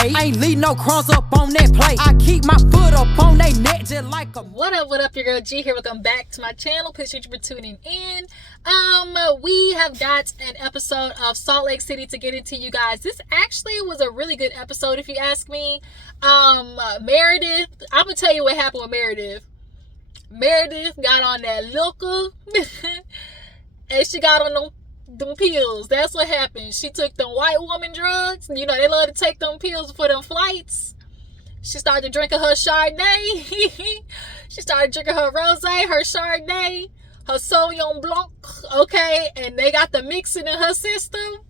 hate. Ain't leave no crumbs up on that plate. I keep my foot up on they neck just like a... What up, your girl G here. Welcome back to my channel. Appreciate you for tuning in. We have got an episode of Salt Lake City to get into, you guys. This actually was a really good episode, if you ask me. Meredith, I'm gonna tell you what happened with Meredith. Meredith got on that liquor and she got on them pills. That's what happened. She took them white woman drugs. You know, they love to take them pills for them flights. She started drinking her Chardonnay. She started drinking her Rosé, her Chardonnay, her Sauvignon Blanc. Okay, and they got the mixing in her system.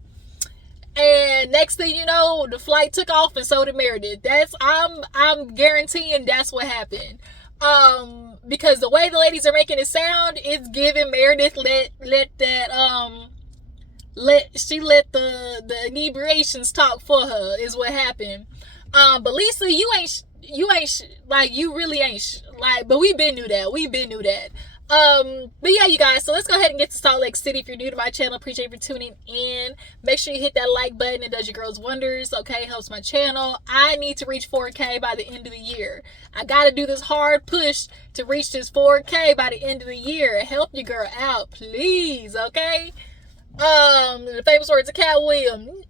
And next thing you know, the flight took off, and so did Meredith. I'm guaranteeing that's what happened. Because the way the ladies are making it sound, it's giving Meredith let the inebriations talk for her is what happened. But Lisa, you really ain't but we been knew that. But yeah, you guys, so let's go ahead and get to Salt Lake City. If you're new to my channel, appreciate you for tuning in. Make sure you hit that like button. It does your girls wonders. Okay, helps my channel. I need to reach 4K by the end of the year. I gotta do this hard push to reach this 4K by the end of the year. Help your girl out, please. Okay. The famous words of Cat Williams.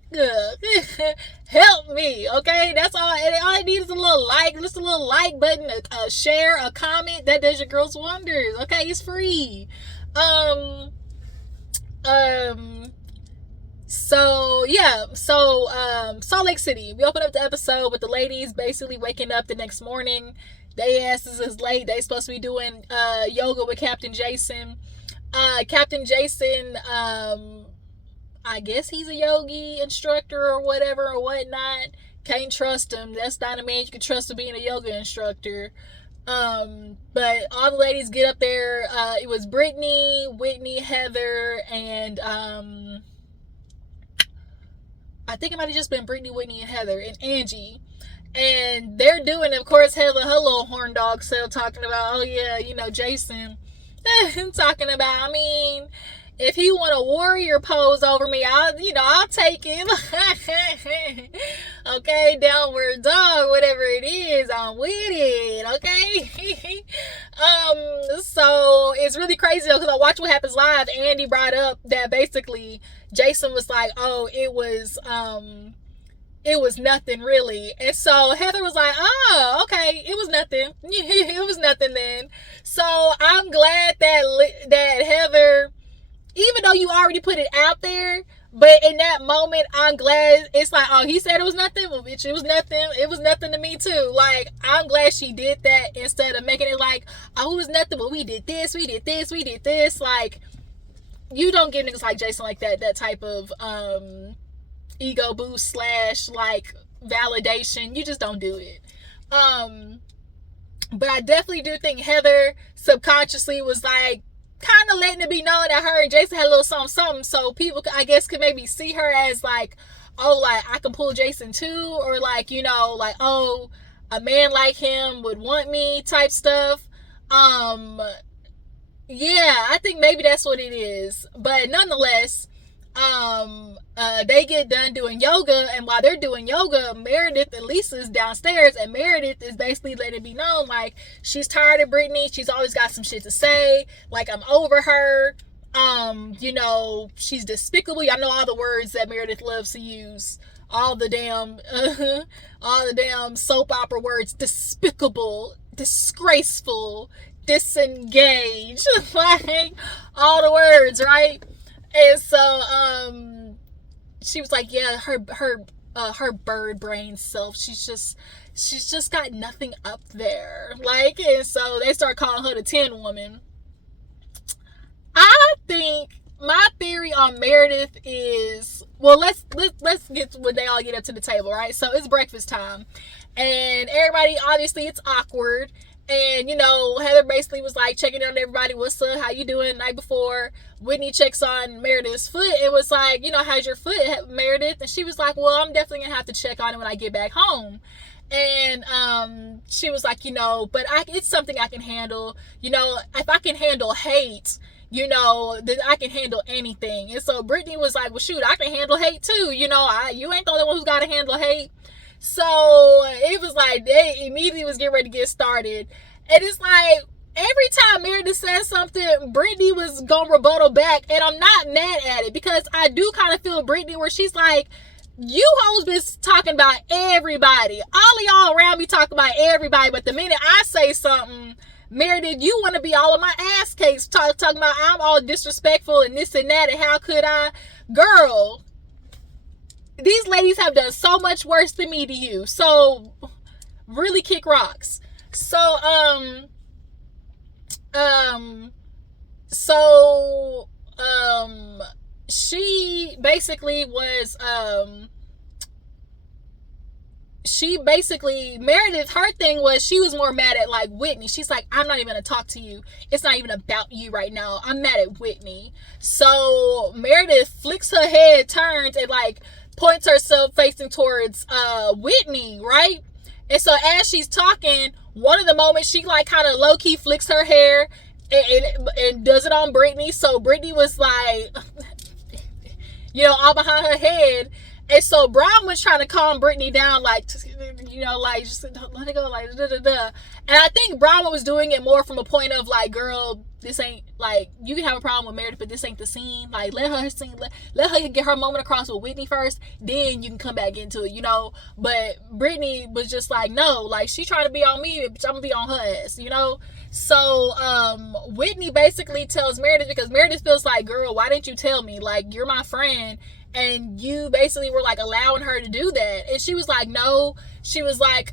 Help me, okay? That's all. And all I need is a little like, just a little like button, a share, a comment. That does your girls wonders. Okay, it's free. So yeah, Salt Lake City. We open up the episode with the ladies basically waking up the next morning. They asses is late. They supposed to be doing yoga with Captain Jason. Captain Jason, I guess he's a yogi instructor or whatever or whatnot. Can't trust him. That's not a man you can trust to being a yoga instructor. But all the ladies get up there. It was Britney, Whitney, Heather, and I think it might have just been Britney, Whitney, and Heather, and Angie. And they're doing, of course, Heather, her little horn dog self, talking about, oh yeah, you know, Jason. Talking about, I mean, if he want a warrior pose over me, I'll take it. Okay, downward dog, whatever it is, I'm with it. Okay. So it's really crazy though, because I watched What Happens Live. Andy brought up that basically Jason was like, oh, it was nothing really. And so Heather was like, oh, okay, it was nothing. It was nothing then. So I'm glad that Heather, even though you already put it out there, but in that moment, I'm glad it's like, oh, he said it was nothing. Well, bitch, it was nothing. It was nothing to me too. Like, I'm glad she did that instead of making it like, oh, it was nothing, but we did this, we did this, we did this. Like, you don't give niggas like Jason like that type of, ego boost / like validation. You just don't do it. But I definitely do think Heather subconsciously was like kind of letting it be known that her and Jason had a little something, so people I guess could maybe see her as like, oh, like I can pull Jason too, or like, you know, like, oh, a man like him would want me type stuff. Yeah, I think maybe that's what it is. But nonetheless, they get done doing yoga, and while they're doing yoga, Meredith and Lisa's downstairs, and Meredith is basically letting it be known like she's tired of Britney. She's always got some shit to say, like, I'm over her. You know, she's despicable. Y'all know all the words that Meredith loves to use, all the damn soap opera words: despicable, disgraceful, disengaged, like all the words, right? And so she was like, yeah, her bird brain self, she's just got nothing up there. Like, and so they start calling her the Tin Woman. I think my theory on Meredith is, well, let's get when they all get up to the table, right? So it's breakfast time, and everybody, obviously it's awkward. And, you know, Heather basically was like checking on everybody. What's up? How you doing the night before? Whitney checks on Meredith's foot. It was like, you know, how's your foot, Meredith? And she was like, well, I'm definitely going to have to check on it when I get back home. And she was like, you know, but it's something I can handle. You know, if I can handle hate, you know, then I can handle anything. And so Britney was like, well, shoot, I can handle hate too. You know, you ain't the only one who's got to handle hate. So it was like they immediately was getting ready to get started. And it's like every time Meredith says something, Brittany was gonna rebuttal back. And I'm not mad at it because I do kind of feel Brittany where she's like, you hoes been talking about everybody. All of y'all around me talking about everybody. But the minute I say something, Meredith, you want to be all of my ass cakes. Talking about I'm all disrespectful and this and that. And how could I? Girl, these ladies have done so much worse than me to you. So really kick rocks. So she basically was Meredith, her thing was she was more mad at like Whitney. She's like, I'm not even gonna talk to you. It's not even about you right now. I'm mad at Whitney. So Meredith flicks her head, turns, and like points herself facing towards Whitney, right? And so as she's talking, one of the moments she like kind of low-key flicks her hair and does it on Brittany. So Brittany was like, you know, all behind her head. And so Bronwyn was trying to calm Brittany down, like, you know, like, just let it go, like, da-da-da. And I think Bronwyn was doing it more from a point of, like, girl, this ain't, like, you can have a problem with Meredith, but this ain't the scene. Like, let her get her moment across with Whitney first, then you can come back into it, you know? But Brittany was just like, no, like, she trying to be on me, bitch, I'm gonna be on her ass, you know? So, Whitney basically tells Meredith, because Meredith feels like, girl, why didn't you tell me? Like, you're my friend, and you basically were like allowing her to do that. And she was like, no. She was like,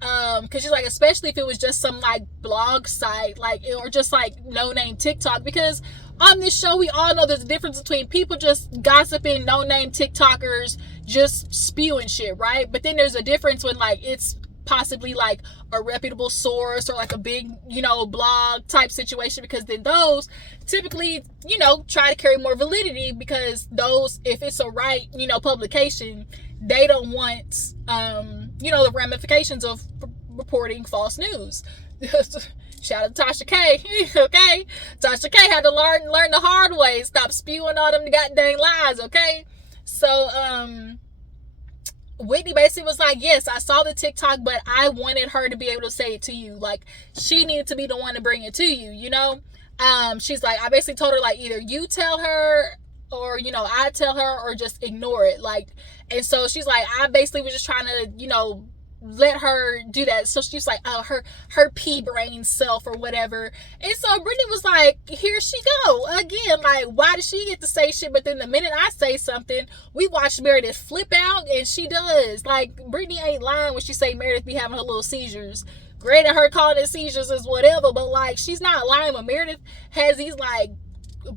because she's like, especially if it was just some like blog site, like, or just like no name TikTok, because on this show we all know there's a difference between people just gossiping, no name TikTokers just spewing shit, right? But then there's a difference when like it's possibly like a reputable source or like a big, you know, blog type situation, because then those typically, you know, try to carry more validity, because those, if it's a right, you know, publication, they don't want you know, the ramifications of reporting false news. Shout out to Tasha K. Okay, Tasha K had to learn the hard way. Stop spewing all them goddamn lies. Okay, so Whitney basically was like, yes, I saw the TikTok, but I wanted her to be able to say it to you. Like, she needed to be the one to bring it to you, you know? She's like, I basically told her, like, either you tell her or, you know, I tell her, or just ignore it. Like, and so she's like, I basically was just trying to, you know, let her do that. So she's like, oh, her pea brain self or whatever. And so Brittany was like, here she go again. Like, why does she get to say shit? But then the minute I say something, we watch Meredith flip out, and she does. Like, Brittany ain't lying when she say Meredith be having her little seizures. Granted, her calling it seizures is whatever, but like, she's not lying when Meredith has these like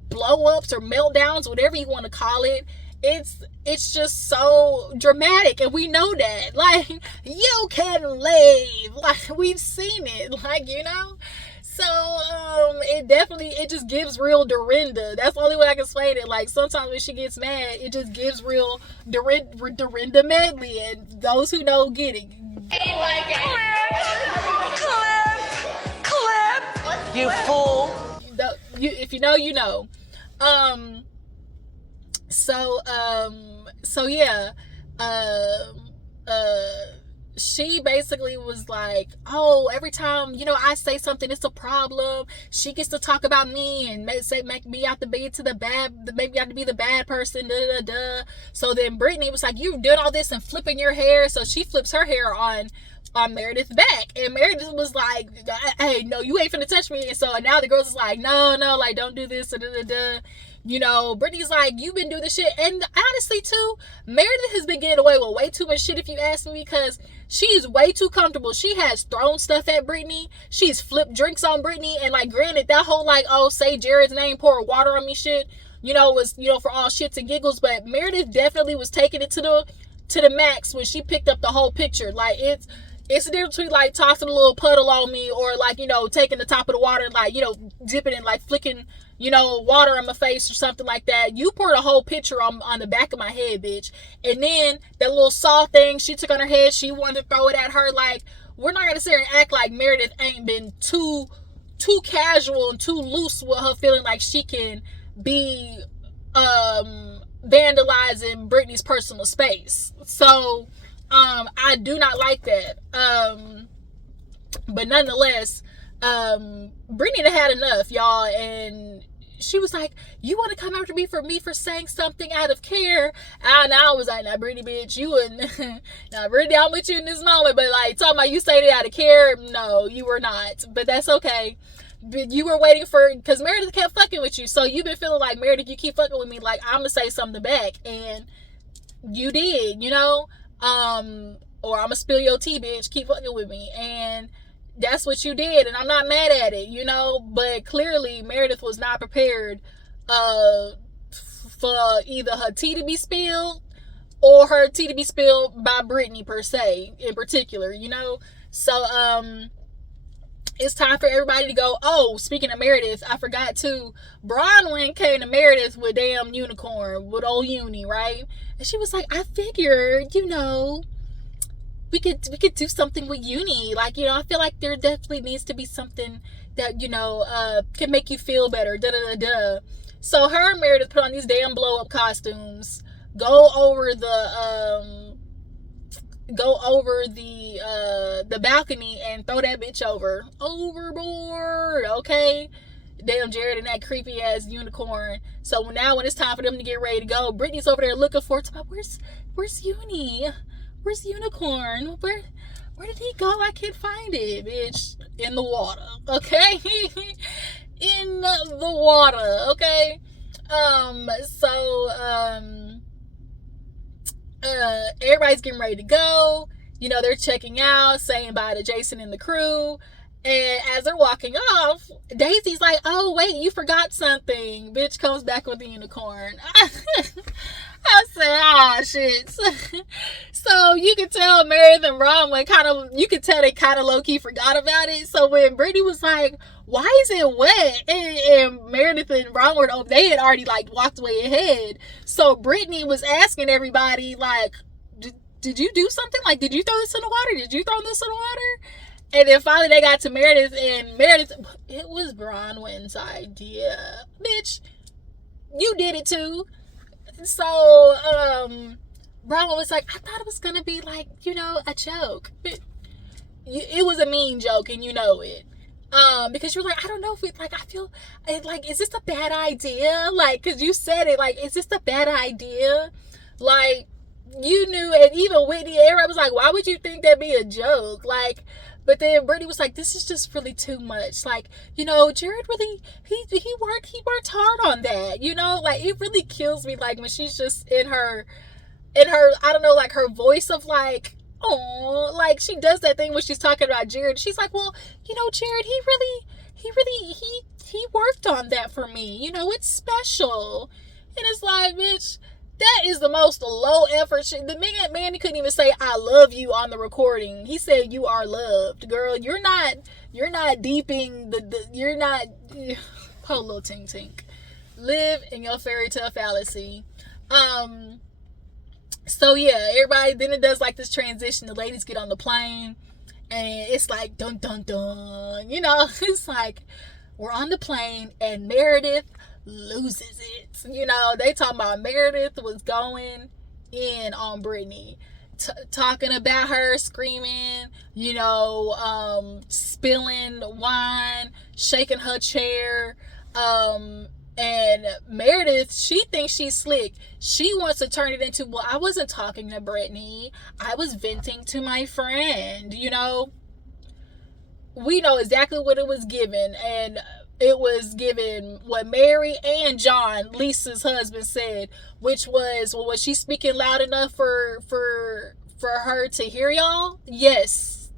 blow ups or meltdowns, whatever you want to call it. It's just so dramatic, and we know that. Like, you can leave. Like, we've seen it. Like, you know? So, it just gives real Dorinda. That's the only way I can explain it. Like, sometimes when she gets mad, it just gives real Dorinda medley, and those who know get it. Clip. You fool. If you know, you know. So yeah, she basically was like, oh, every time, you know, I say something, it's a problem. She gets to talk about me and make me out to be the bad person, da da da. So then Brittany was like, you've done all this and flipping your hair. So she flips her hair on Meredith's back, and Meredith was like, hey, no, you ain't finna touch me. And so now the girls is like, no, like, don't do this, da da da. You know, Brittany's like, you've been doing this shit. And honestly, too, Meredith has been getting away with way too much shit, if you ask me, because she's way too comfortable. She has thrown stuff at Brittany. She's flipped drinks on Brittany. And, like, granted, that whole, like, oh, say Jared's name, pour water on me shit, you know, was, you know, for all shits and giggles. But Meredith definitely was taking it to the max when she picked up the whole picture. Like, it's the difference between, like, tossing a little puddle on me, or, like, you know, taking the top of the water and, like, you know, dipping and, like, flicking, you know, water on my face or something like that. You poured a whole picture on the back of my head, bitch. And then that little saw thing she took on her head, she wanted to throw it at her. Like, we're not gonna sit here and act like Meredith ain't been too casual and too loose with her feeling like she can be vandalizing Brittany's personal space. So I do not like that. But nonetheless, Brittany had enough, y'all, and she was like, "You want to come after me for saying something out of care?" And I was like, "Nah, Brittany, bitch, you wouldn't." Nah, Brittany, I'm with you in this moment, but like talking about you saying it out of care, no, you were not. But that's okay. But you were waiting for, because Meredith kept fucking with you, so you've been feeling like, Meredith, you keep fucking with me, like I'm gonna say something back, and you did, you know, or I'm gonna spill your tea, bitch. Keep fucking with me, and that's what you did, and I'm not mad at it, you know. But clearly, Meredith was not prepared, for either her tea to be spilled or her tea to be spilled by Brittany per se, in particular, you know. So, it's time for everybody to go. Oh, speaking of Meredith, I forgot too. Bronwyn came to Meredith with damn unicorn, with old Uni, right? And she was like, I figured, you know, we could do something with Uni. Like, you know, I feel like there definitely needs to be something that, you know, can make you feel better. Da da da da. So her and Meredith put on these damn blow up costumes, go over the balcony and throw that bitch overboard, okay? Damn Jared and that creepy ass unicorn. So now when it's time for them to get ready to go, Brittany's over there looking for it. Where's Uni? Where's Unicorn? Where did he go? I can't find it, bitch. In the water, okay? In the water, okay? Everybody's getting ready to go. You know, they're checking out, saying bye to Jason and the crew. And as they're walking off, Daisy's like, oh, wait, you forgot something. Bitch comes back with the unicorn. I said, oh, shit. So you could tell Meredith and Bronwyn you could tell they kind of low-key forgot about it. So when Brittany was like, why is it wet? And Meredith and Bronwyn, they had already, like, walked way ahead. So Brittany was asking everybody, like, did you do something? Like, did you throw this in the water? Did you throw this in the water? And then finally they got to Meredith, and Meredith, it was Bronwyn's idea. Bitch, you did it too. So, Bronwyn was like, I thought it was going to be like, you know, a joke. But it was a mean joke, and you know it. Because you were like, I don't know if it, like, I feel, like, is this a bad idea? Like, because you said it, like, is this a bad idea? Like, you knew, and even Whitney, everybody was like, why would you think that'd be a joke? Like, but then Brittany was like, this is just really too much. Like, you know, Jared really, he worked hard on that, you know? Like, it really kills me, like, when she's just in her, I don't know, like, her voice of, like, oh, like, she does that thing when she's talking about Jared. She's like, well, you know, Jared, he worked on that for me. You know, it's special. And it's like, bitch, that is the most low effort shit. The man, he couldn't even say I love you on the recording. He said you are loved. Girl, you're not deeping you're not oh, little tink tink. Live in your fairy tale fallacy. So yeah, everybody, then it does like this transition. The ladies get on the plane and it's like dun dun dun. You know, it's like we're on the plane and Meredith loses it. You know, they talking about Meredith was going in on Brittany, talking about her, screaming, you know, spilling wine, shaking her chair, and Meredith, she thinks she's slick. She wants to turn it into, well, I wasn't talking to Brittany, I was venting to my friend. You know, we know exactly what it was given, and it was given what Mary and John, Lisa's husband, said, which was, well, was she speaking loud enough for her to hear y'all? Yes.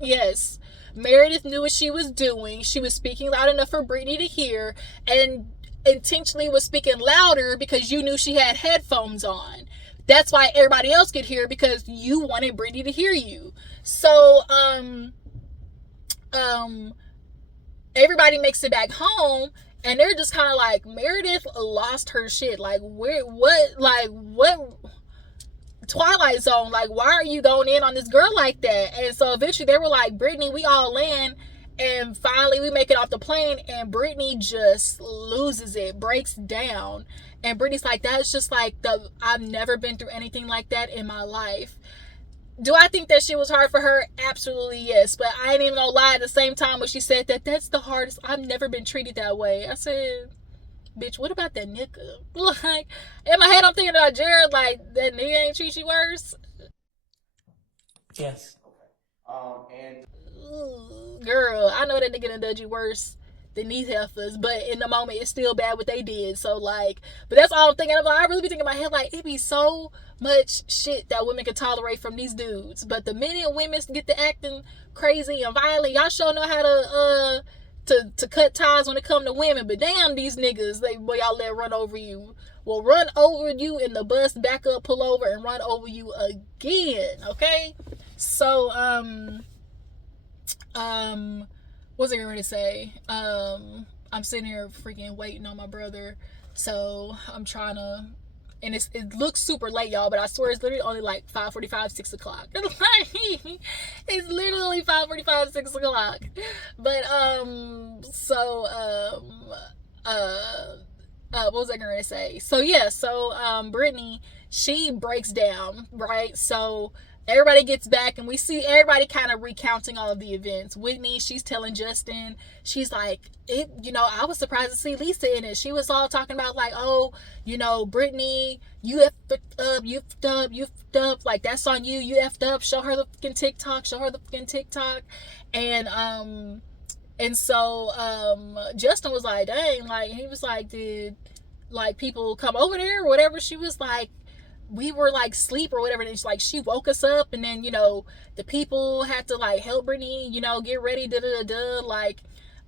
Meredith knew what she was doing. She was speaking loud enough for Brittany to hear, and intentionally was speaking louder because you knew she had headphones on. That's why everybody else could hear, because you wanted Brittany to hear you. So, everybody makes it back home, and they're just kind of like, Meredith lost her shit. Like, what Twilight Zone? Like, why are you going in on this girl like that? And so eventually they were like, Brittany, we all land. And finally we make it off the plane, and Brittany just loses it, breaks down. And Brittany's like, that's just like I've never been through anything like that in my life. Do I think that shit was hard for her? Absolutely yes. But I ain't even gonna lie, at the same time when she said that, that's the hardest. I've never been treated that way. I said, bitch, what about that nigga? Like, in my head, I'm thinking about Jared, like, that nigga ain't treat you worse? Yes. And girl, I know that nigga done done you worse than these heifers, but in the moment, it's still bad what they did. So, like, but that's all I'm thinking of. I really be thinking in my head, like, it be so much shit that women can tolerate from these dudes. But the minute women get to acting crazy and violent, y'all sure know how to cut ties when it come to women. But damn, these niggas, boy, y'all let run over you. Will run over you in the bus, back up, pull over, and run over you again. Okay? So, what was I going to say? I'm sitting here freaking waiting on my brother. So I'm trying to, and it looks super late, y'all, but I swear it's literally only like 5:45, 6 o'clock. It's literally 5:45, 6 o'clock. But what was I gonna say? So yeah, Brittany, she breaks down, right? So everybody gets back and we see everybody kind of recounting all of the events. Whitney, she's telling Justin, she's like, I was surprised to see Lisa in it. She was all talking about like, oh, Brittany, you effed up, you effed up, like that's on you, you effed up, show her the fucking TikTok. And so Justin was like, dang, like he was like, did like people come over there or whatever? She was like, we were like sleep or whatever, and it's like she woke us up, and then the people had to like help Brittany get ready, like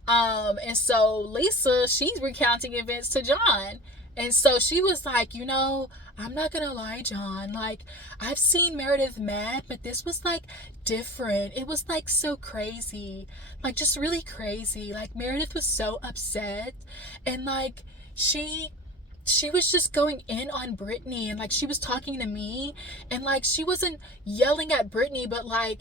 and so Lisa, she's recounting events to John, and so she was like, I'm not gonna lie, John, like I've seen Meredith mad, but this was like different. It was like so crazy, like just really crazy. Like Meredith was so upset, and like she was just going in on Brittany, and like she was talking to me, and like she wasn't yelling at Brittany, but like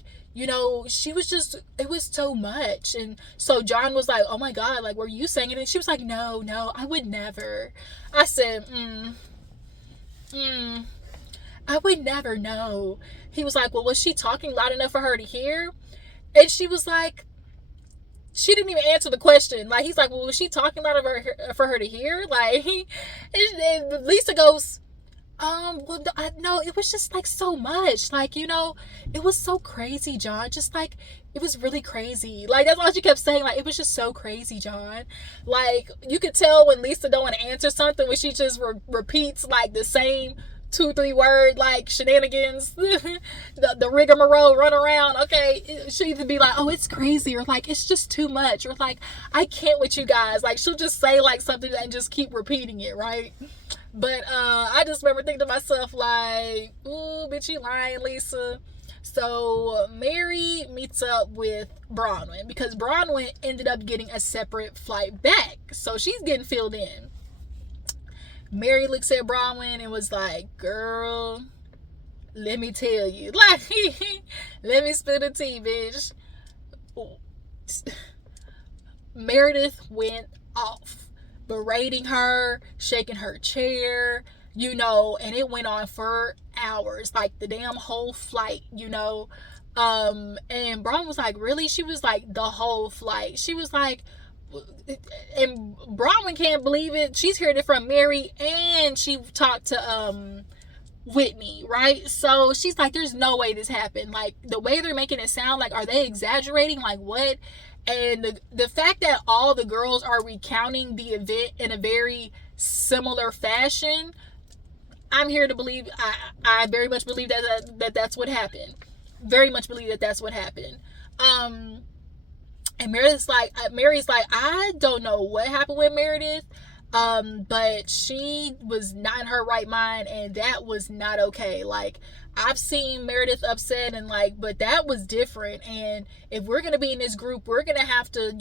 she was just, it was so much. And so John was like, oh my god, like were you saying it? And she was like, no, I would never. I said, I would never. No. He was like, well, was she talking loud enough for her to hear? And she was like, she didn't even answer the question. Like, he's like, well, was she talking loud for her to hear? Like, and Lisa goes, well, no, it was just like so much. Like, it was so crazy, John. Just like, it was really crazy. Like, that's all she kept saying. Like, it was just so crazy, John. Like, you could tell when Lisa don't want to answer something, when she just repeats like the same 2-3 word like shenanigans, the rigmarole run around. Okay, she'll either be like, oh, it's crazy, or like it's just too much, or like I can't with you guys. Like she'll just say like something and just keep repeating it, right? But I just remember thinking to myself like, ooh, bitch, you lying, Lisa. So Mary meets up with Bronwyn because Bronwyn ended up getting a separate flight back, so she's getting filled in. Mary looks at Bronwyn and was like, girl, let me tell you. Like, let me spill the tea, bitch. Meredith went off, berating her, shaking her chair, and it went on for hours, like the damn whole flight, and Bronwyn was like, really? She was like, the whole flight. She was like, and Bronwyn can't believe it. She's heard it from Mary, and she talked to Whitney, right? So she's like, there's no way this happened. Like the way they're making it sound, like, are they exaggerating? Like what? And the fact that all the girls are recounting the event in a very similar fashion, I'm here to believe. I very much believe that that's what happened. Very much believe that that's what happened. And Mary's like, I don't know what happened with Meredith, but she was not in her right mind, and that was not okay. Like, I've seen Meredith upset, and like, but that was different. And if we're gonna be in this group, we're gonna have to,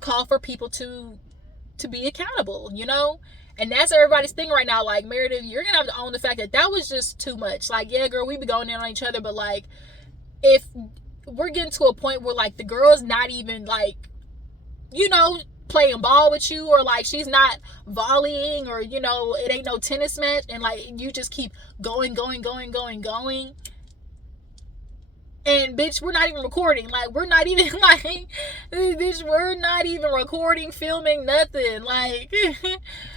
call for people to be accountable, And that's everybody's thing right now. Like, Meredith, you're gonna have to own the fact that was just too much. Like, yeah, girl, we be going in on each other, but like, if we're getting to a point where like the girl's not even like, playing ball with you, or like she's not volleying, or it ain't no tennis match, and like you just keep going, And bitch, we're not even recording. Like, we're not even like, bitch, we're not even recording, filming, nothing. Like,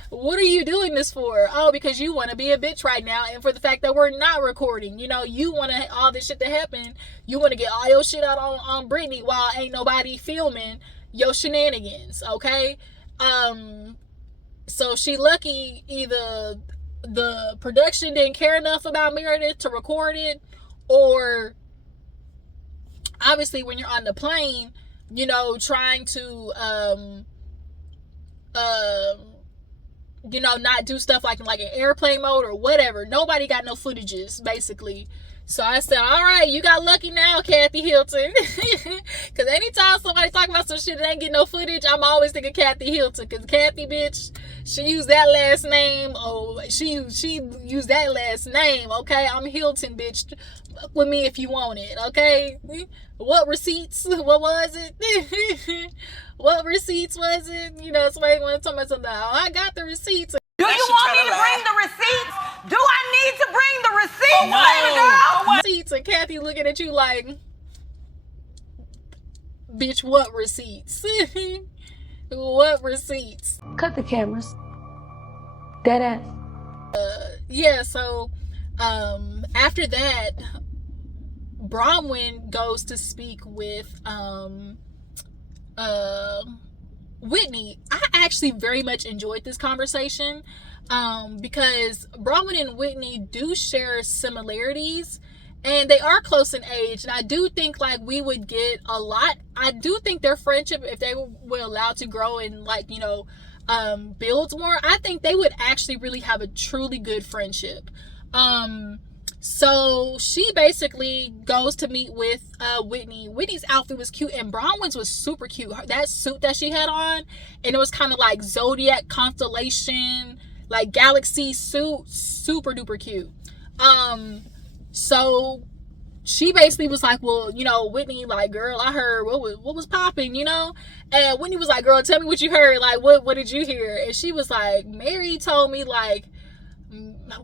what are you doing this for? Oh, because you want to be a bitch right now, and for the fact that we're not recording. You know, you want all this shit to happen. You want to get all your shit out on Britney while ain't nobody filming your shenanigans, okay? So she lucky either the production didn't care enough about Meredith to record it, or obviously when you're on the plane, you know, trying to you know, not do stuff like in airplane mode or whatever. Nobody got no footages, basically. So I said, all right, you got lucky now, Kathy Hilton. Because anytime somebody talk about some shit that ain't get no footage, I'm always thinking Kathy Hilton. Because Kathy, bitch, she used that last name. Oh, she used that last name, okay? I'm Hilton, bitch. Fuck with me if you want it, okay? What receipts? What was it? What receipts was it? You know, somebody want to tell me something. Oh, I got the receipts. Do you want me to bring the receipts? Do I need to bring the receipts, baby girl? Receipts, and Kathy looking at you like, bitch, what receipts? What receipts? Cut the cameras. Dead ass. Yeah, so after that, Bronwyn goes to speak with Whitney. I actually very much enjoyed this conversation because Bronwyn and Whitney do share similarities, and they are close in age, and I do think like we would get a lot. I do think their friendship, if they were allowed to grow and like, you know, build more, I think they would actually really have a truly good friendship. So she basically goes to meet with Whitney. Whitney's outfit was cute, and Bronwyn's was super cute. That suit that she had on, and it was kind of like zodiac constellation, like galaxy suit, super duper cute. So she basically was like, well, you know, Whitney, like, girl, I heard what was popping, you know? And Whitney was like, girl, tell me what you heard. Like, what did you hear? And she was like, Mary told me, like,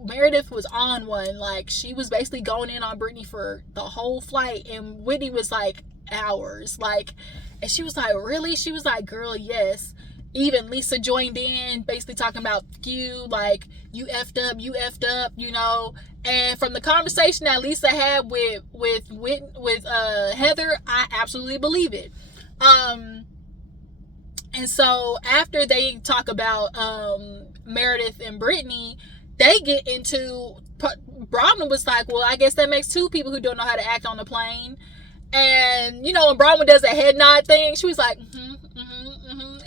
Meredith was on one. Like, she was basically going in on Britney for the whole flight, and Whitney was like hours. Like, and she was like, really? She was like, girl, yes. Even Lisa joined in, basically talking about feud, like, you effed up, you know. And from the conversation that Lisa had with Heather, I absolutely believe it. And so after they talk about Meredith and Britney, they get into, Bronwyn was like, well, I guess that makes two people who don't know how to act on the plane. And, you know, when Bronwyn does a head nod thing, she was like,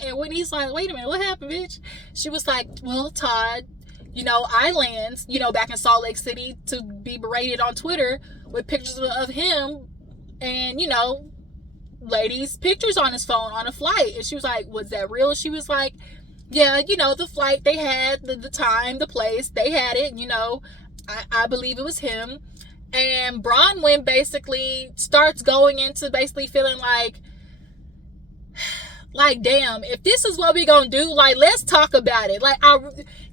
and Whitney's like, wait a minute, what happened, bitch? She was like, well, Todd, you know, I land, you know, back in Salt Lake City to be berated on Twitter with pictures of him and, you know, ladies' pictures on his phone on a flight. And she was like, was that real? She was like, yeah, you know, the flight they had, the time, the place, they had it, you know, I believe it was him. And Bronwyn basically starts going into basically feeling like, damn, if this is what we gonna do, like, let's talk about it. Like,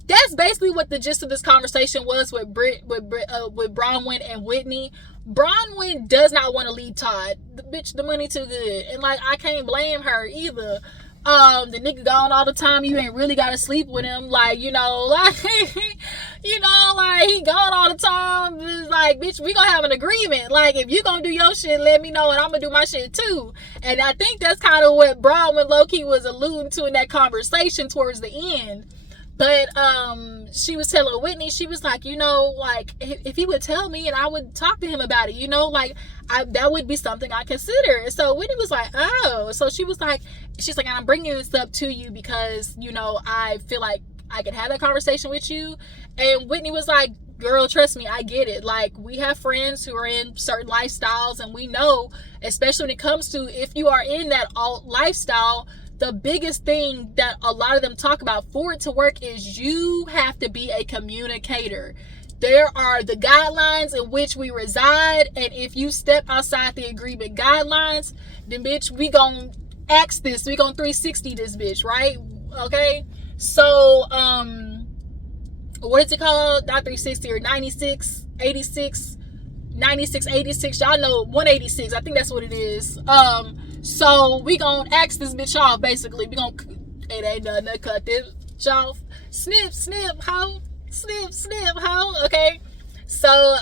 that's basically what the gist of this conversation was with Bronwyn and Whitney. Bronwyn does not want to leave Todd. The money too good, and like, I can't blame her either. The nigga gone all the time. You ain't really gotta sleep with him. Like, you know, like, you know, like, he gone all the time. It's like, bitch, we gonna have an agreement. Like, if you gonna do your shit, let me know, and I'm gonna do my shit too. And I think that's kind of what Bronwyn low-key was alluding to in that conversation towards the end. But she was telling Whitney, she was like, you know, like, if he would tell me and I would talk to him about it, you know, like, that would be something I consider. And so Whitney was like, oh. So she's like, I'm bringing this up to you because, you know, I feel like I could have that conversation with you. And Whitney was like, girl, trust me, I get it. Like, we have friends who are in certain lifestyles, and we know, especially when it comes to if you are in that alt lifestyle, the biggest thing that a lot of them talk about for it to work is you have to be a communicator. There are the guidelines in which we reside, and if you step outside the agreement guidelines, then bitch, we gon' axe this, we gon' 360 this bitch, right? Okay, so what is it called? Not 360 or 96, 86, 96, 86. Y'all know 186. I think that's what it is. So we gonna ask this bitch off, basically. We gonna, it ain't nothing to cut this off. Snip, snip, ho. Snip, snip, ho. Okay. So,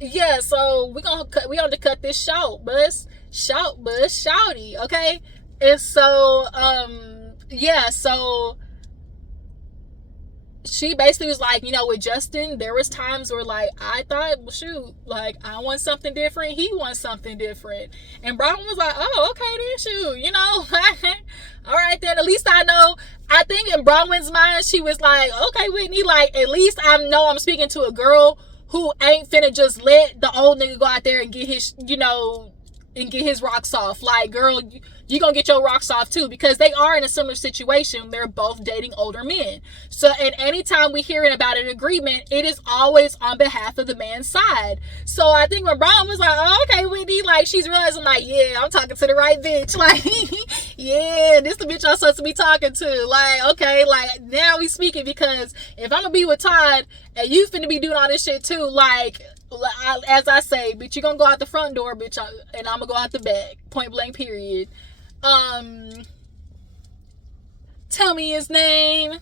yeah, so we gonna cut this short, shouty, okay? And so, yeah, so she basically was like, you know, with Justin, there was times where, like, I thought, well, shoot, like, I want something different, he wants something different. And Bronwyn was like, oh, okay, then, shoot, you know, all right, then, at least I know. I think in Bronwyn's mind, she was like, okay, Whitney, like, at least I know I'm speaking to a girl who ain't finna just let the old nigga go out there and get his, you know, and get his rocks off. Like, girl, you gonna get your rocks off too, because they are in a similar situation. They're both dating older men. So, and anytime we hearing about an agreement, it is always on behalf of the man's side. So I think when Brian was like, oh, okay, Whitney, like, she's realizing, like, yeah, I'm talking to the right bitch. Like, yeah, this the bitch I'm supposed to be talking to. Like, okay, like, now we speaking, because if I'm gonna be with Todd and you finna be doing all this shit too, like, as I say, bitch, you gonna go out the front door, bitch, and I'm gonna go out the back. Point blank, period. Tell me his name.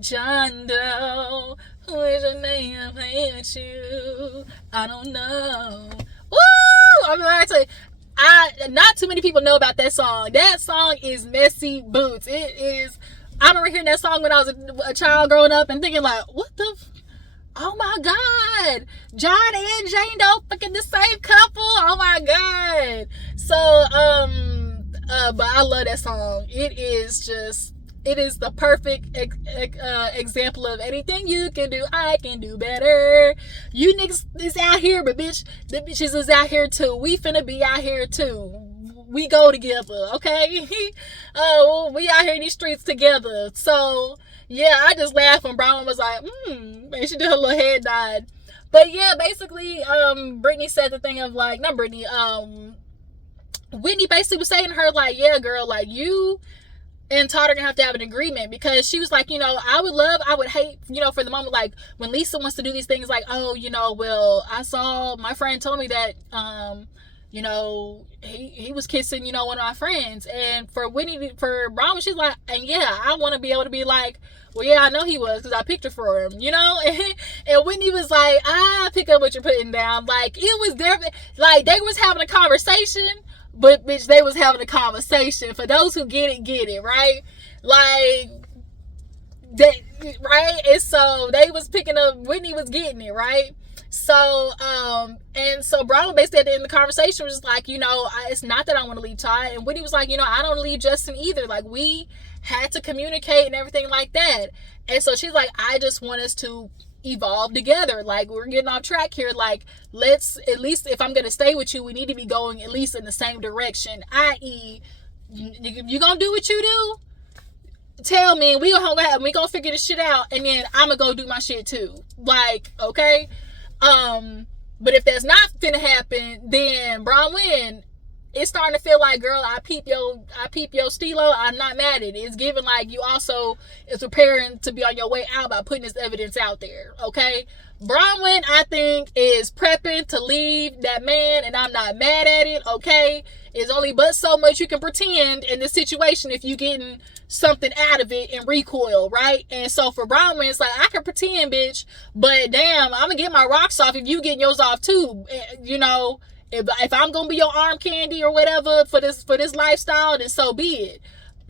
John Doe. Who is your name? I'm playing with you. I don't know. Woo! I'm gonna tell you, not too many people know about that song. That song is Messy Boots. It is. I remember hearing that song when I was a child growing up and thinking, like, what the oh my God, John and Jane Doe fucking the same couple. Oh my God. So, but I love that song. It is the perfect example of anything you can do, I can do better. You niggas is out here, but bitch, the bitches is out here too. We finna be out here too. We go together, okay? We out here in these streets together. So, yeah, I just laughed when Bronwyn was like, and she did her little head nod. But yeah, basically, Brittany said the thing of like, not Brittany, Whitney basically was saying to her, like, yeah, girl, like, you and Todd are gonna have to have an agreement, because she was like, you know, I would hate, you know, for the moment, like, when Lisa wants to do these things, like, oh, you know, well, I saw, my friend told me that, you know, he was kissing, you know, one of my friends. And for Bronwyn, she's like, and yeah, I want to be able to be like, well, yeah, I know he was, because I picked her for him, you know? And Whitney was like, I pick up what you're putting down. Like, it was different. Like, they was having a conversation, but, bitch, they was having a conversation. For those who get it, right? Like, right? And so, they was picking up, Whitney was getting it, right? So, and so Bronwyn basically at the end of the conversation was just like, you know, it's not that I want to leave Todd. And Whitney was like, you know, I don't want to leave Justin either. Like, we had to communicate and everything like that. And so she's like, I just want us to evolve together. Like, we're getting off track here. Like, let's, at least if I'm going to stay with you, we need to be going at least in the same direction. I.e., you going to do what you do? Tell me, we gonna figure this shit out. And then I'm going to go do my shit too. Like, okay? But if that's not gonna happen, then Bronwyn, it's starting to feel like, girl, I peep your stilo. I'm not mad at it. It's giving like you also is preparing to be on your way out by putting this evidence out there. Okay, Bronwyn, I think, is prepping to leave that man, and I'm not mad at it. Okay, it's only but so much you can pretend in this situation if you getting something out of it and recoil, right? And so for Bronwyn, it's like, I can pretend, bitch, but damn, I'm gonna get my rocks off if you getting yours off too. You know, if I'm gonna be your arm candy or whatever for this lifestyle, then so be it.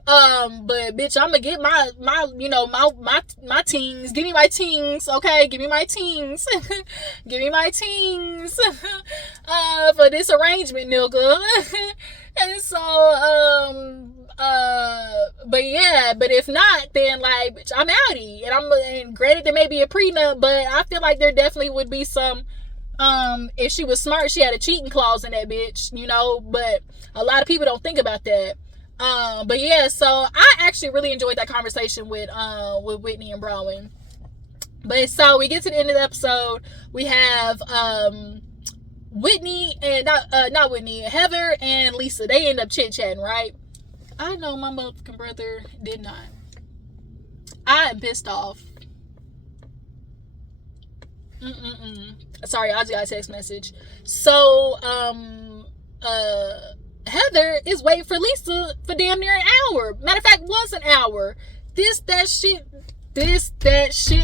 But bitch, I'm gonna get my you know, my tings. Give me my tings, okay? Give me my tings. Give me my tings. For this arrangement, nigga. And so, but yeah, but if not, then like, bitch, I'm outie. And granted, there may be a prenup, but I feel like there definitely would be some, if she was smart, she had a cheating clause in that bitch, you know, but a lot of people don't think about that. But yeah, so I actually really enjoyed that conversation with Whitney and Bronwyn. But so we get to the end of the episode. We have, Whitney and not Whitney, Heather and Lisa. They end up chit-chatting, right? I know my motherfucking brother did not. I am pissed off. Sorry, I just got a text message. So, Heather is waiting for Lisa for damn near an hour. Matter of fact, was an hour. That shit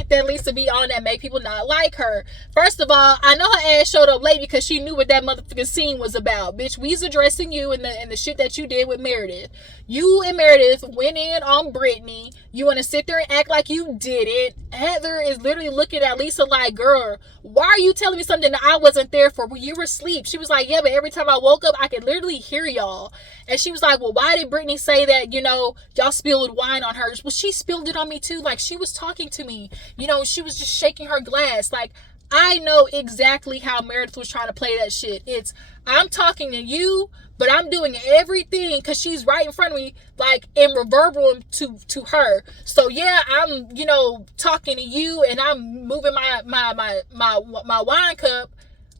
that Lisa be on that make people not like her. First of all, I know her ass showed up late because she knew what that motherfucking scene was about. Bitch, we's addressing you and the shit that you did with Meredith. You and Meredith went in on Britney. You want to sit there and act like you did it. Heather is literally looking at Lisa like, girl, why are you telling me something that I wasn't there for? Well, you were asleep. She was like, yeah, but every time I woke up, I could literally hear y'all. And she was like, well, why did Britney say that, y'all spilled wine on her? Well, she spilled it on me too. Like, she was talking to me. She was just shaking her glass. Like, I know exactly how Meredith was trying to play that shit. I'm talking to you, but I'm doing everything because she's right in front of me, like in reverberum to her. So yeah, I'm talking to you and I'm moving my wine cup,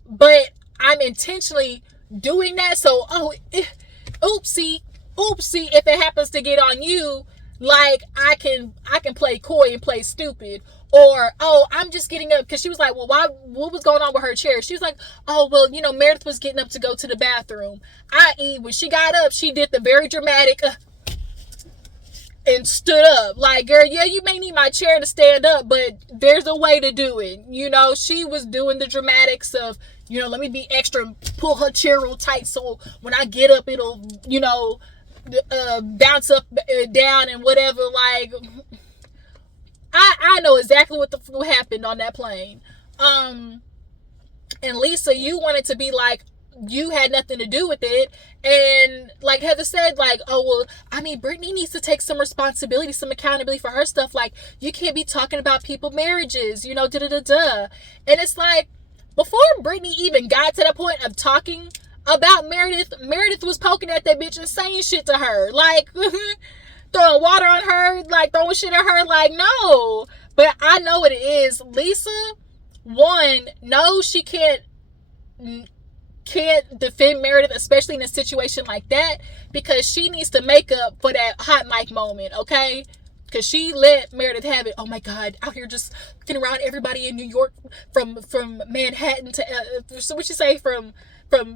but I'm intentionally doing that. So oopsie, if it happens to get on you, like I can play coy and play stupid. Or, I'm just getting up, because she was like, well, what was going on with her chair? She was like, well, Meredith was getting up to go to the bathroom. I.e., when she got up, she did the very dramatic and stood up. Like, girl, yeah, you may need my chair to stand up, but there's a way to do it. She was doing the dramatics of, let me be extra, pull her chair real tight so when I get up, it'll, bounce up, down and whatever, like... I know exactly what happened on that plane. And Lisa, you wanted to be like, you had nothing to do with it. And like Heather said, like, Britney needs to take some responsibility, some accountability for her stuff. Like, you can't be talking about people's marriages, And it's like, before Britney even got to the point of talking about Meredith was poking at that bitch and saying shit to her. Like... throwing water on her, like throwing shit at her, like no. But I know what it is. Lisa, one, knows she can't defend Meredith, especially in a situation like that, because she needs to make up for that hot mic moment, okay? Because she let Meredith have it. Oh my God, out here just looking around everybody in New York from Manhattan to what you say from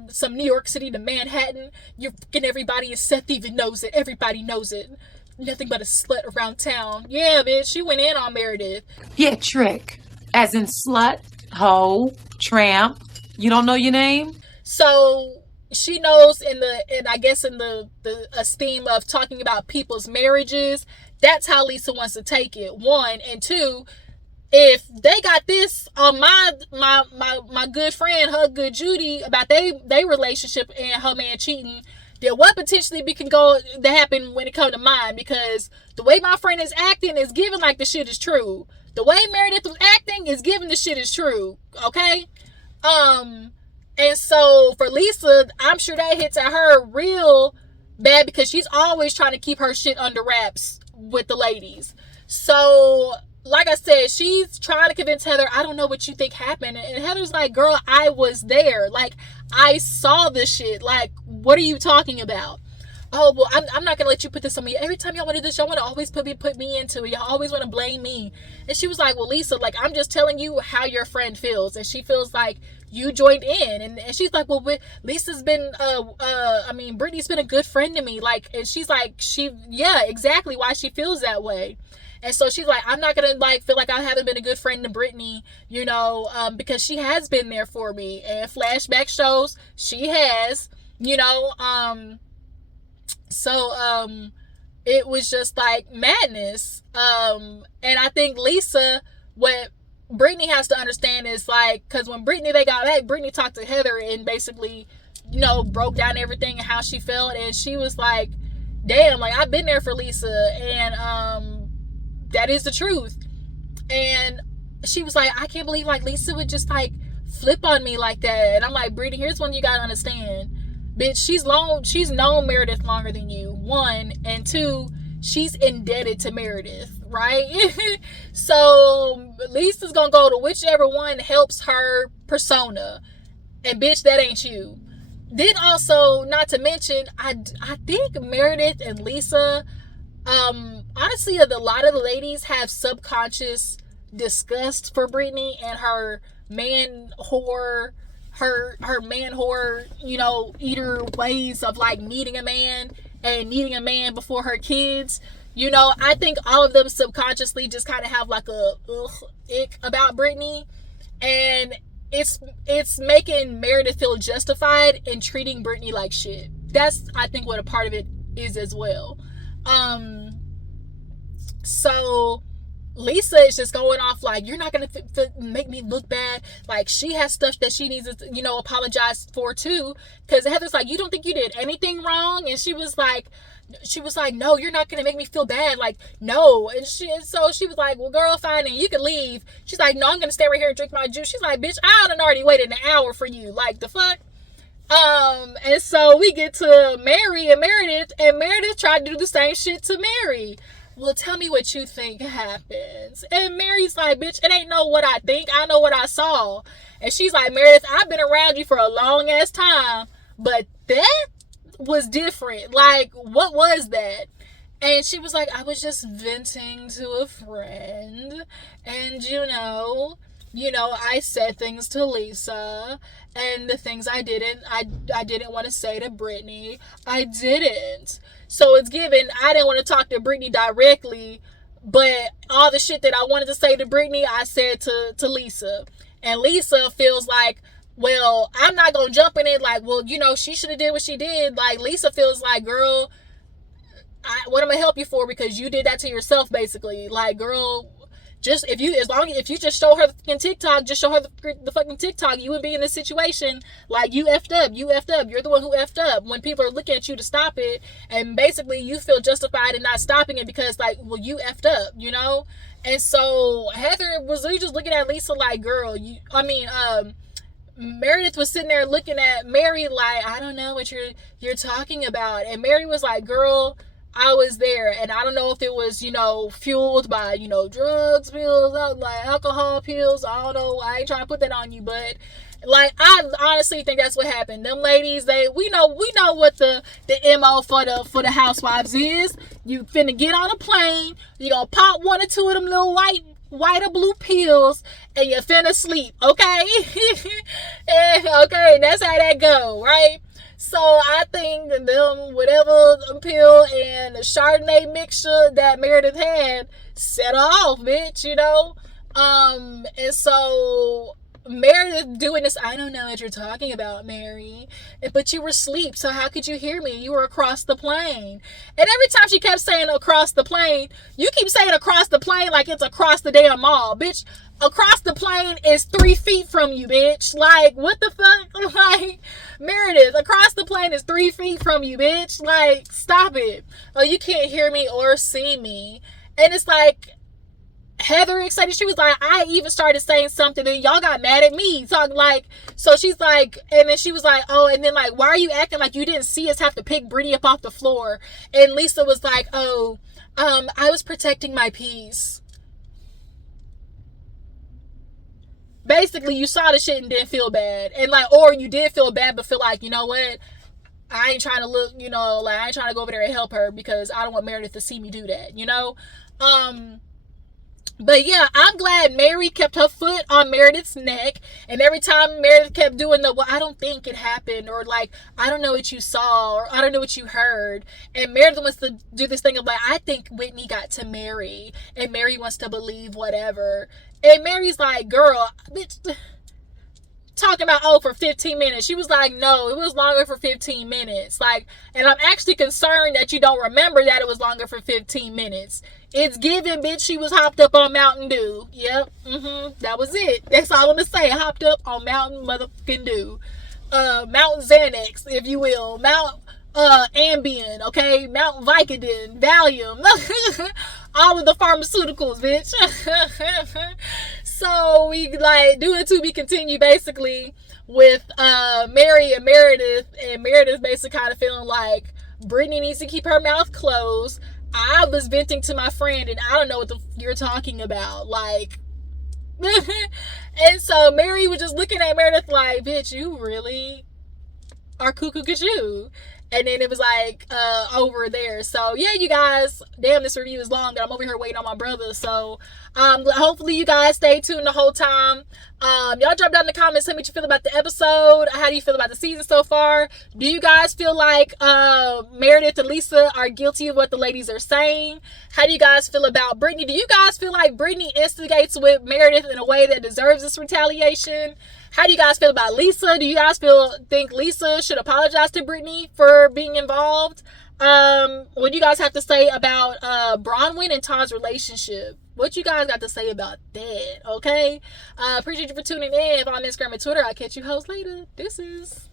some New York City to Manhattan. You're fucking everybody, and Seth even knows it. Everybody knows it. Nothing but a slut around town. Yeah, bitch, she went in on Meredith. Yeah, trick. As in slut, hoe, tramp. You don't know your name? So she knows in the esteem of talking about people's marriages, that's how Lisa wants to take it. One, and two, if they got this on my good friend, her good Judy, about they relationship and her man cheating, then what potentially can go to happen when it comes to mine? Because the way my friend is acting is giving like the shit is true. The way Meredith was acting is giving the shit is true. Okay? And so for Lisa, I'm sure that hits at her real bad because she's always trying to keep her shit under wraps with the ladies. So, like I said, she's trying to convince Heather, I don't know what you think happened. And Heather's like, girl, I was there. Like, I saw this shit. Like, what are you talking about? Oh, well, I'm not going to let you put this on me. Every time y'all want to do this, y'all want to always put me into it. Y'all always want to blame me. And she was like, well, Lisa, like, I'm just telling you how your friend feels. And she feels like you joined in. And she's like, well, Lisa's been, Brittany's been a good friend to me. Like, and she's like, yeah, exactly why she feels that way. And so she's like, I'm not going to like feel like I haven't been a good friend to Britney, because she has been there for me. And flashback shows she has, So, it was just like madness. And I think Lisa, what Britney has to understand is like, because when they got back, Britney talked to Heather and basically, broke down everything and how she felt. And she was like, damn, like I've been there for Lisa. And, that is the truth. And she was like, I can't believe like Lisa would just like flip on me like that. And I'm like, Britney, here's one you gotta understand. Bitch, she's known Meredith longer than you. One, and two, she's indebted to Meredith, right? So Lisa's gonna go to whichever one helps her persona. And bitch, that ain't you. Then also, not to mention, I think Meredith and Lisa, honestly, a lot of the ladies have subconscious disgust for Britney and her man whore, her man whore, you know, eater ways of like needing a man and needing a man before her kids. You know, I think all of them subconsciously just kind of have like a ick about Britney, and it's making Meredith feel justified in treating Britney like shit. That's, I think, what a part of it is as well. So Lisa is just going off like, you're not gonna make me look bad. Like, she has stuff that she needs to, you know, apologize for too. Because Heather's like, you don't think you did anything wrong? And she was like, no, you're not gonna make me feel bad. Like, no. And so she was like, well, girl, fine, and you can leave. She's like, no, I'm gonna stay right here and drink my juice. She's like, bitch, I done already waited an hour for you. Like, the fuck? And so we get to Mary and Meredith, and Meredith tried to do the same shit to Mary. Well, tell me what you think happens. And Mary's like, bitch, it ain't know what I think. I know what I saw. And she's like, Meredith, I've been around you for a long ass time, but that was different. Like, what was that? And she was like, I was just venting to a friend. And, you know, I said things to Lisa, and the things I didn't want to say to Britney, I didn't. So it's given, I didn't want to talk to Britney directly, but all the shit that I wanted to say to Britney, I said to Lisa. And Lisa feels like, well, I'm not going to jump in it like, well, you know, she should have did what she did. Like, Lisa feels like, girl, what am I help you for? Because you did that to yourself, basically. Like, girl, just if you just show her the fucking TikTok, just show her the fucking TikTok, you would be in this situation. Like, you effed up. You're the one who effed up when people are looking at you to stop it, and basically you feel justified in not stopping it because, like, well, you effed up, you know. And so Heather was really just looking at Lisa like, girl, Meredith was sitting there looking at Mary like, I don't know what you're talking about. And Mary was like, girl, I was there, and I don't know if it was, you know, fueled by, you know, drugs, pills, like alcohol pills. I don't know. I ain't trying to put that on you, but like, I honestly think that's what happened. Them ladies, we know what the MO for the housewives is. You finna get on a plane, you gonna pop one or two of them little white or blue pills, and you finna sleep, okay? Okay, and that's how that go, right? So I think them whatever pill and the Chardonnay mixture that Meredith had set her off, bitch, you know? And so Meredith doing this, I don't know what you're talking about, Mary, but you were asleep, so how could you hear me? You were across the plane. And every time she kept saying across the plane, you keep saying across the plane like it's across the damn mall, bitch. Across the plane is 3 feet from you, bitch. Like, what the fuck? Like, Meredith, across the plane is 3 feet from you, bitch. Like, stop it. Oh, you can't hear me or see me. And it's like, Heather excited. She was like, I even started saying something and y'all got mad at me. Talking like, so she's like, and then she was like, oh, and then like, why are you acting like you didn't see us have to pick Britney up off the floor? And Lisa was like, oh, I was protecting my peace. Basically, you saw the shit and didn't feel bad. And like, or you did feel bad, but feel like, you know what? I ain't trying to look, you know, like, I ain't trying to go over there and help her because I don't want Meredith to see me do that, you know? But yeah, I'm glad Mary kept her foot on Meredith's neck. And every time Meredith kept doing well, I don't think it happened. Or like, I don't know what you saw. Or I don't know what you heard. And Meredith wants to do this thing of like, I think Whitney got to Mary. And Mary wants to believe whatever. And Mary's like, girl, bitch, talking about, oh, for 15 minutes. She was like, no, it was longer for 15 minutes. Like, and I'm actually concerned that you don't remember that it was longer for 15 minutes. It's given, bitch, she was hopped up on Mountain Dew. Yep, that was it. That's all I'm gonna say. Hopped up on Mountain motherfucking Dew. Mountain Xanax, if you will. Mount Ambien, okay? Mount Vicodin, Valium. All of the pharmaceuticals, bitch. So we like do it to be continue basically with Mary and Meredith basically kind of feeling like Britney needs to keep her mouth closed. I was venting to my friend and I don't know what you're talking about, like. And so Mary was just looking at Meredith like, bitch, you really are cuckoo. and then it was like over there. So yeah, you guys, damn, this review is long, but I'm over here waiting on my brother. So hopefully you guys stay tuned the whole time. Y'all drop down in the comments, tell me what you feel about the episode. How do you feel about the season so far? Do you guys feel like Meredith and Lisa are guilty of what the ladies are saying? How do you guys feel about Brittany? Do you guys feel like Brittany instigates with Meredith in a way that deserves this retaliation? How do you guys feel about Lisa? Do you guys think Lisa should apologize to Brittany for being involved? What do you guys have to say about Bronwyn and Todd's relationship? What you guys got to say about that? Okay. Appreciate you for tuning in. If on Instagram and Twitter, I'll catch you hoes later. Deuces.